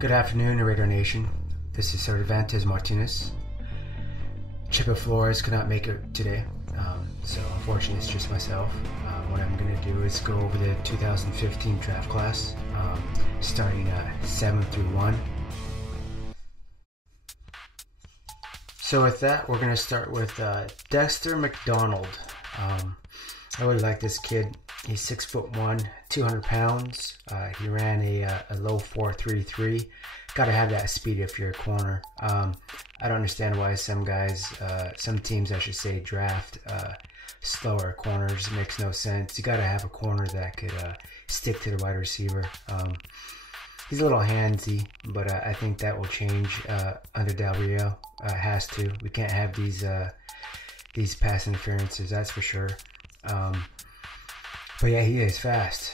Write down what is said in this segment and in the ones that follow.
Good afternoon, Raider Nation. This is Cir-Vontez Martinez. Chipper Flores could not make it today, so unfortunately it's just myself. What I'm going to do is go over the 2015 draft class, starting 7 through 1. So with that, we're going to start with Dexter McDonald. I really like this kid. He's 6'1", 200 pounds. He ran a low 4.33. Got to have that speed if you're a corner. I don't understand why some guys, some teams I should say, draft slower corners. It makes no sense. You got to have a corner that could stick to the wide receiver. He's a little handsy, but I think that will change under Del Rio. Has to. We can't have these pass interferences. That's for sure. But yeah, he is fast.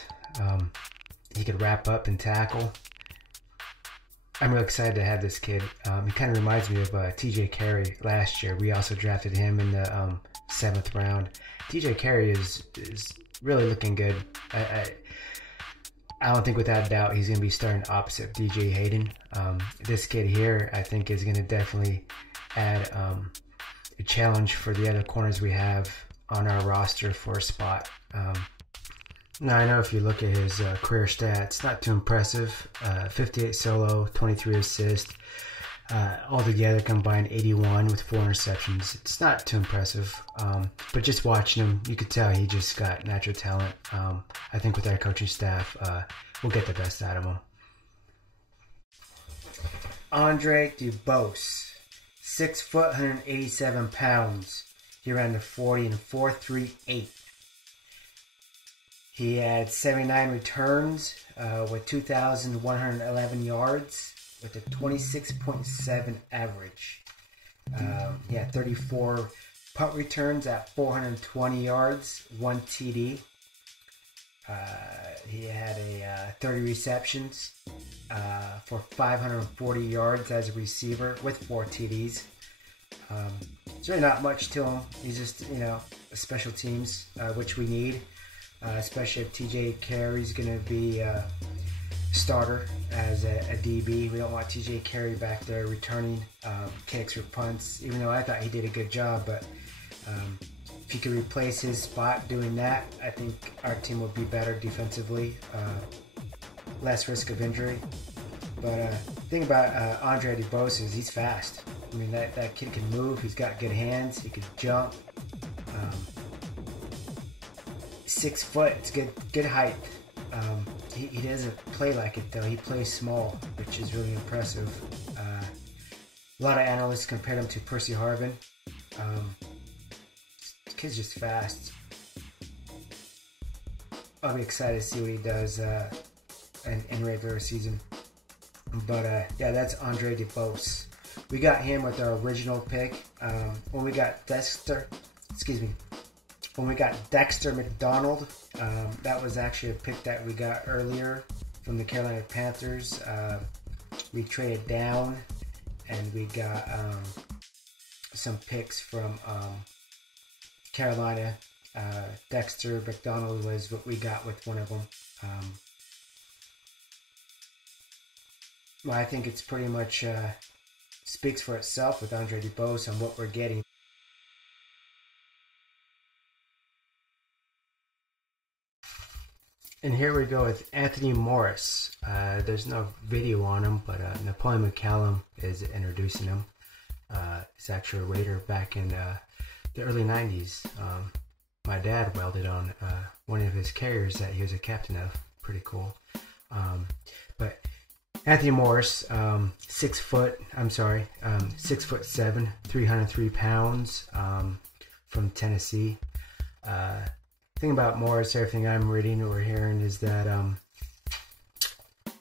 He could wrap up and tackle. I'm really excited to have this kid. He kind of reminds me of TJ Carey last year. We also drafted him in the 7th round. TJ Carey is really looking good. I don't think without a doubt he's going to be starting opposite DJ Hayden. This kid here I think is going to definitely add a challenge for the other corners we have on our roster for a spot. Now I know if you look at his career stats, not too impressive. 58 solo, 23 assists, altogether combined 81 with 4 interceptions. It's not too impressive, but just watching him, you could tell he just got natural talent. I think with our coaching staff, we'll get the best out of him. Andre DuBose, 6 foot, 187 pounds. He ran the 40 and 4.38. He had 79 returns with 2,111 yards with a 26.7 average. He had 34 punt returns at 420 yards, 1 TD. He had 30 receptions for 540 yards as a receiver with 4 TDs. There's really not much to him. He's just, special teams, which we need. Especially if TJ Carey's going to be a starter as a DB. We don't want TJ Carey back there returning kicks or punts, even though I thought he did a good job. But if he could replace his spot doing that, I think our team will be better defensively, less risk of injury. But the thing about Andre DuBose is he's fast. I mean, that kid can move. He's got good hands. He can jump. 6 foot, it's good height. He doesn't play like it though. He plays small, which is really impressive. A lot of analysts compared him to Percy Harvin. This kid's just fast. I'll be excited to see what he does in regular season. But yeah, that's Andre DuBose. We got him with our original pick. When we got Dexter McDonald, that was actually a pick that we got earlier from the Carolina Panthers. We traded down and we got some picks from Carolina. Dexter McDonald was what we got with one of them. Well, I think it's pretty much speaks for itself with Andre DuBose and what we're getting. And here we go with Anthony Morris. There's no video on him, but Napoleon McCallum is introducing him. He's actually a Raider back in the early 90s. My dad welded on one of his carriers that he was a captain of. Pretty cool. But Anthony Morris, 6 foot, 6'7", 303 pounds, from Tennessee. Thing about Morris, everything I'm reading or hearing is that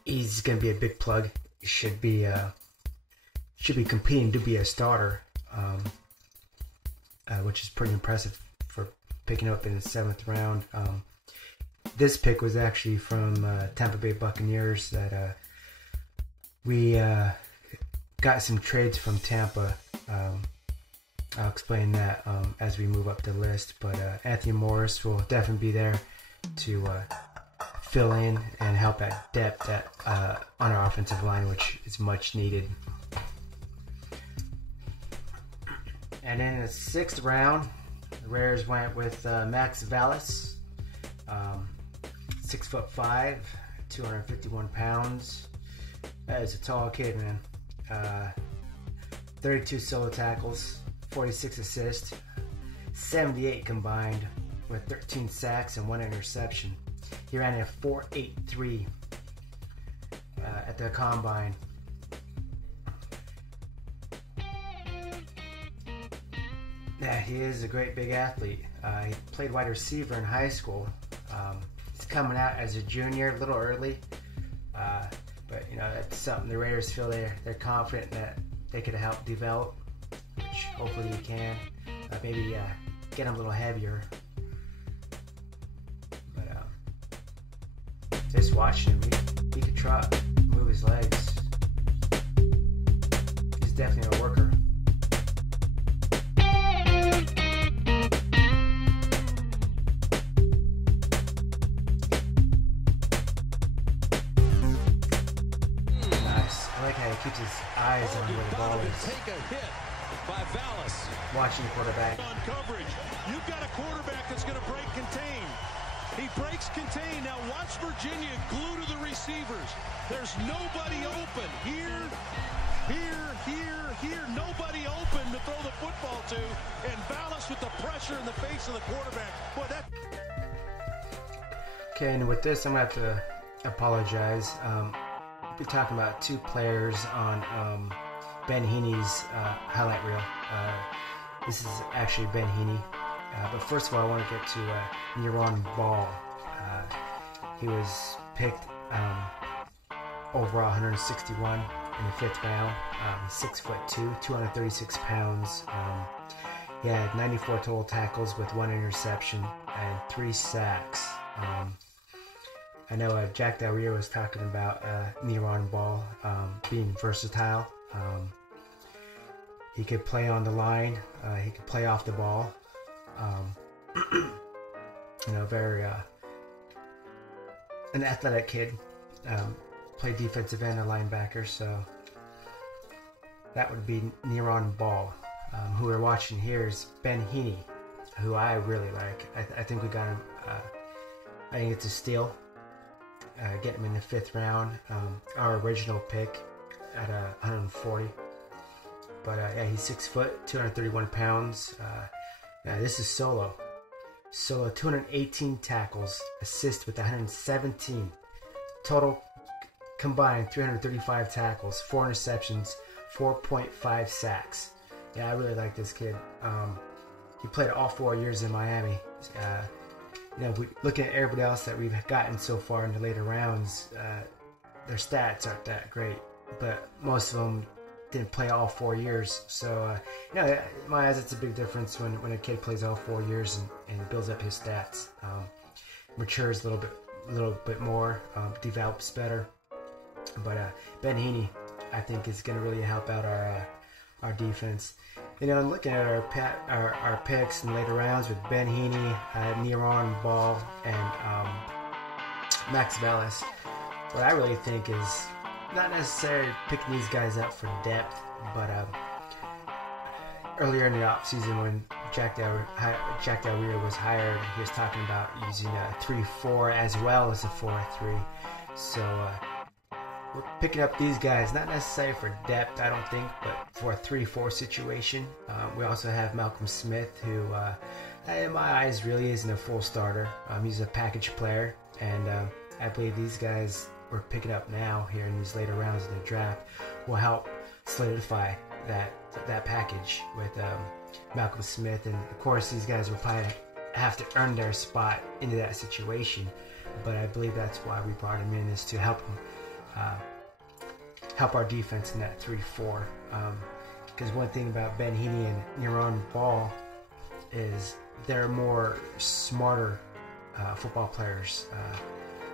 he's going to be a big plug. He should be competing to be a starter, which is pretty impressive for picking up in the 7th round. This pick was actually from Tampa Bay Buccaneers that we got some trades from Tampa. I'll explain that as we move up the list, but Anthony Morris will definitely be there to fill in and help at depth on our offensive line, which is much needed. And in the 6th round, the Raiders went with Max Vallis, 6'5", 251 pounds. That is a tall kid, man. 32 solo tackles, 46 assists, 78 combined, with 13 sacks and 1 interception. He ran a 4.83 at the combine. Yeah, he is a great big athlete. He played wide receiver in high school. He's coming out as a junior, a little early, but you know, that's something the Raiders feel they're confident that they could help develop, which hopefully we can. Maybe get him a little heavier. But just watching him, he could trot, move his legs. He's definitely a worker. Keeps his eyes on where the ball is. Take a hit by Vallis. Watching the quarterback. On coverage. You've got a quarterback that's going to break contain. He breaks contain. Now watch Virginia glue to the receivers. There's nobody open. Here. Nobody open to throw the football to. And Vallis with the pressure in the face of the quarterback. Boy, that. Okay, and with this, I'm going to have to apologize. We'll be talking about 2 players on Ben Heaney's highlight reel. This is actually Ben Heaney. But first of all, I want to get to Neron Ball. He was picked overall 161 in the 5th round. 6'2", 236 pounds. He had 94 total tackles with 1 interception and 3 sacks. I know Jack Del Rio was talking about Neron Ball being versatile. He could play on the line. He could play off the ball. You know, very an athletic kid. Played defensive end and linebacker. So that would be Neron Ball. Who we're watching here is Ben Heaney, who I really like. I think we got him. I think it's a steal. Get him in the 5th round. Our original pick at 140. But yeah, he's 6 foot, 231 pounds. Yeah, this is solo. 218 tackles, assist with 117. Total combined 335 tackles, 4 interceptions, 4.5 sacks. Yeah, I really like this kid. He played all 4 years in Miami. You know, if we look at everybody else that we've gotten so far in the later rounds, their stats aren't that great, but most of them didn't play all 4 years. So, you know, in my eyes, it's a big difference when a kid plays all 4 years and builds up his stats, matures a little bit more, develops better. But Ben Heaney, I think, is going to really help out our defense. You know, looking at our picks in later rounds with Ben Heaney, Neron Ball, and Max Vallis, what I really think is not necessarily picking these guys up for depth, but earlier in the offseason when Jack Del Rio was hired, he was talking about using a 3-4 as well as a 4-3. So we're picking up these guys, not necessarily for depth, I don't think, but for a 3-4 situation. We also have Malcolm Smith, who, in my eyes, really isn't a full starter. He's a package player, and I believe these guys we're picking up now here in these later rounds of the draft will help solidify that package with Malcolm Smith. And of course, these guys will probably have to earn their spot into that situation. But I believe that's why we brought him in, is to help him. Help our defense in that 3-4. Because one thing about Ben Heaney and Neron Ball is they're more smarter football players.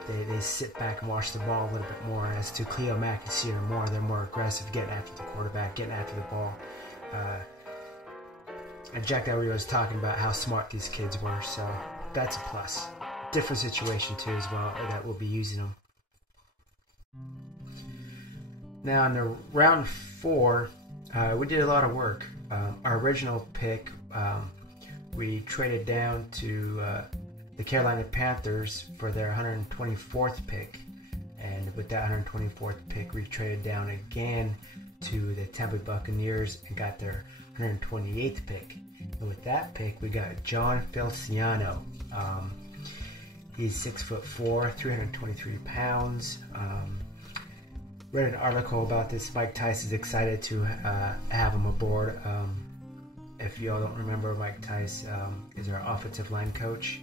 They sit back and watch the ball a little bit more. As to Cleo Mack and Cedar Moore, they're more aggressive, getting after the quarterback, getting after the ball. And Jack Del Rio was talking about how smart these kids were, so that's a plus. different situation too as well that we'll be using him. Now in the round 4, we did a lot of work. Our original pick, we traded down to the Carolina Panthers for their 124th pick, and with that 124th pick, we traded down again to the Tampa Bay Buccaneers and got their 128th pick. And with that pick, we got John Feliciano. He's 6'4", 323 pounds. Read an article about this. Mike Tice is excited to have him aboard. If you all don't remember, Mike Tice is our offensive line coach.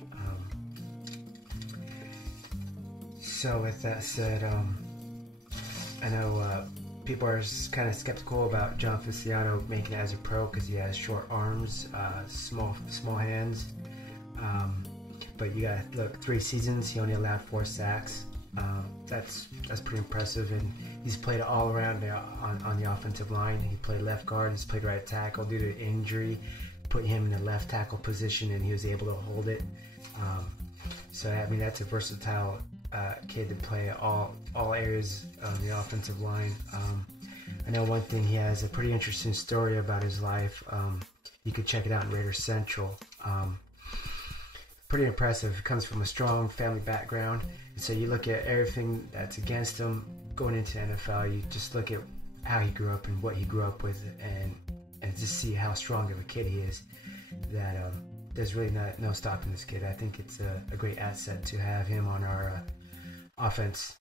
So with that said, I know people are kind of skeptical about John Feliciano making it as a pro because he has short arms, small hands. But you gotta look, 3 seasons he only allowed 4 sacks. That's pretty impressive, and he's played all around on the offensive line. He played left guard, he's played right tackle. Due to injury, put him in the left tackle position, and he was able to hold it. So I mean, that's a versatile kid to play all areas of the offensive line. I know one thing, he has a pretty interesting story about his life. You could check it out in Raiders Central. Pretty impressive. He comes from a strong family background, and so you look at everything that's against him going into NFL. You just look at how he grew up and what he grew up with, and just see how strong of a kid he is. That there's really no stopping this kid. I think it's a great asset to have him on our offense.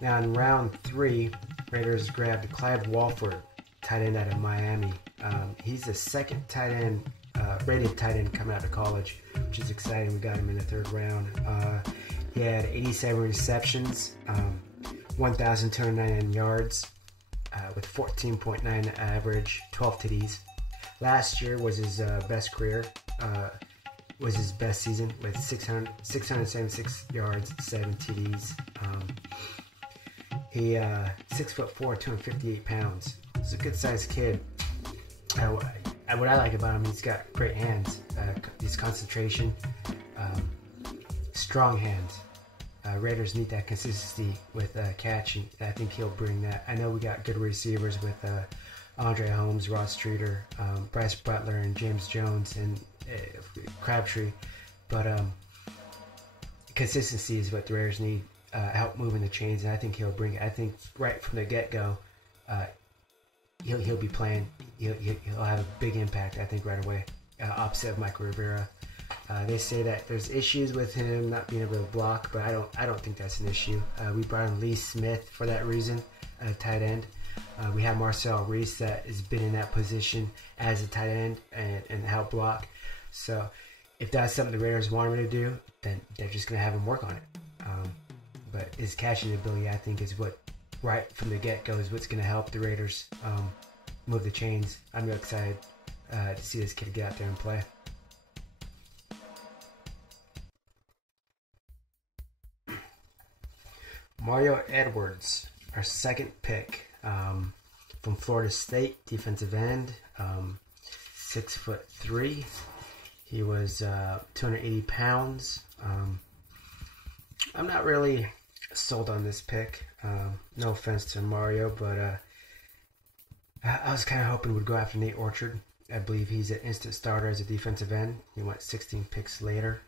Now in round 3, Raiders grabbed Clive Walford, tight end out of Miami. He's the second rated tight end coming out of college, which is exciting. We got him in the 3rd round. He had 87 receptions, 1,299 yards, with 14.9 average, 12 TDs. Last year was his best career. Was his best season with 676 yards, 7 TDs. He 6'4", 258 pounds. He's a good sized kid. What I like about him, he's got great hands. His concentration, strong hands. Raiders need that consistency with catching. I think he'll bring that. I know we got good receivers with Andre Holmes, Ross Streeter, Bryce Butler, and James Jones, and Crabtree. But consistency is what the Raiders need. Help moving the chains, and I think he'll bring it. I think right from the get-go, he'll be playing. He'll have a big impact, I think, right away. Opposite of Michael Rivera. They say that there's issues with him not being able to block, but I don't think that's an issue. We brought in Lee Smith for that reason, at a tight end. We have Marcel Reese that has been in that position as a tight end and help block. So if that's something the Raiders want him to do, then they're just going to have him work on it. But his catching ability, I think, is what, right from the get-go, is what's going to help the Raiders move the chains. I'm real excited to see this kid get out there and play. Mario Edwards, our 2nd pick, from Florida State, defensive end, 6'3". He was 280 pounds. I'm not really sold on this pick. No offense to Mario, but I was kind of hoping we'd go after Nate Orchard. I believe he's an instant starter as a defensive end. He went 16 picks later.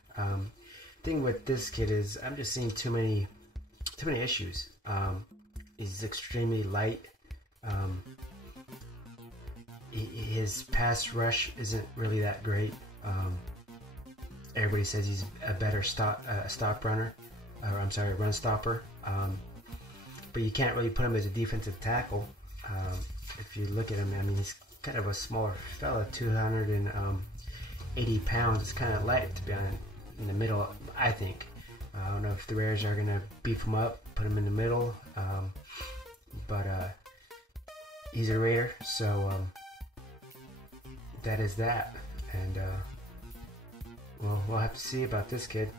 Thing with this kid is I'm just seeing too many issues. He's extremely light. His pass rush isn't really that great. Everybody says he's a better run stopper. But you can't really put him as a defensive tackle. If you look at him, I mean, he's kind of a smaller fella, 280 pounds. It's kind of light to be in the middle, I think. I don't know if the Raiders are going to beef him up, put him in the middle. But he's a Raider, so that is that. And well, we'll have to see about this kid.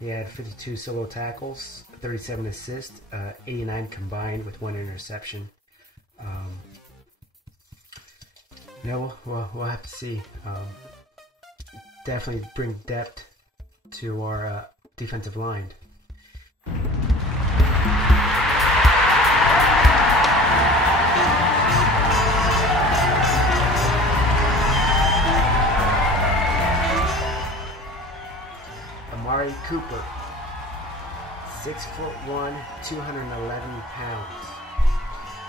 He had 52 solo tackles, 37 assists, 89 combined with 1 interception. We'll have to see. definitely bring depth to our defensive line. Amari Cooper, 6'1", 211 pounds,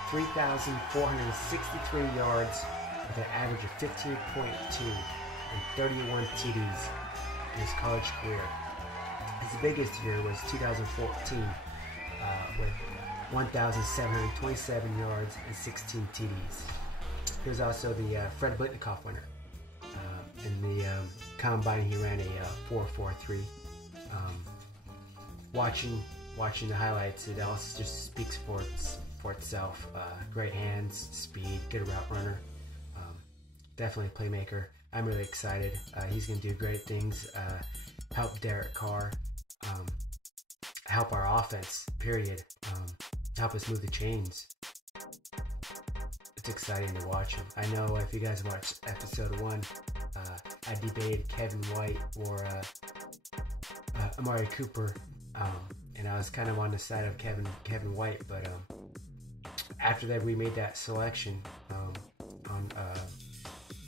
3,463 yards with an average of 15.2 and 31 TDs in his college career. His biggest year was 2014 with 1,727 yards and 16 TDs. He was also the Fred Blitnikoff winner. In the combine, he ran a 4.43. Watching the highlights, it also just speaks for itself. Great hands, speed, good route runner. Definitely a playmaker. I'm really excited. He's going to do great things. Help Derek Carr. Help our offense, period. Help us move the chains. It's exciting to watch him. I know if you guys watched episode 1, I debated Kevin White or Amari Cooper, and I was kind of on the side of Kevin White, but after that we made that selection on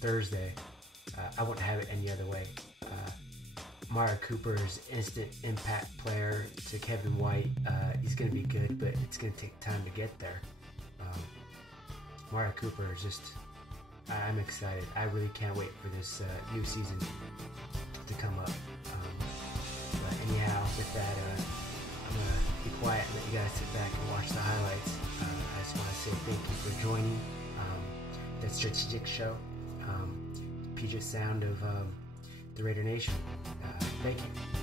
Thursday. I wouldn't have it any other way. Amari Cooper is instant impact player to Kevin White. He's going to be good, but it's going to take time to get there. Amari Cooper is just, I'm excited. I really can't wait for this new season to come up. But anyhow, with that, I'm going to be quiet and let you guys sit back and watch the highlights. I just want to say thank you for joining the Strategic Show, Puget Sound of the Raider Nation. Thank you.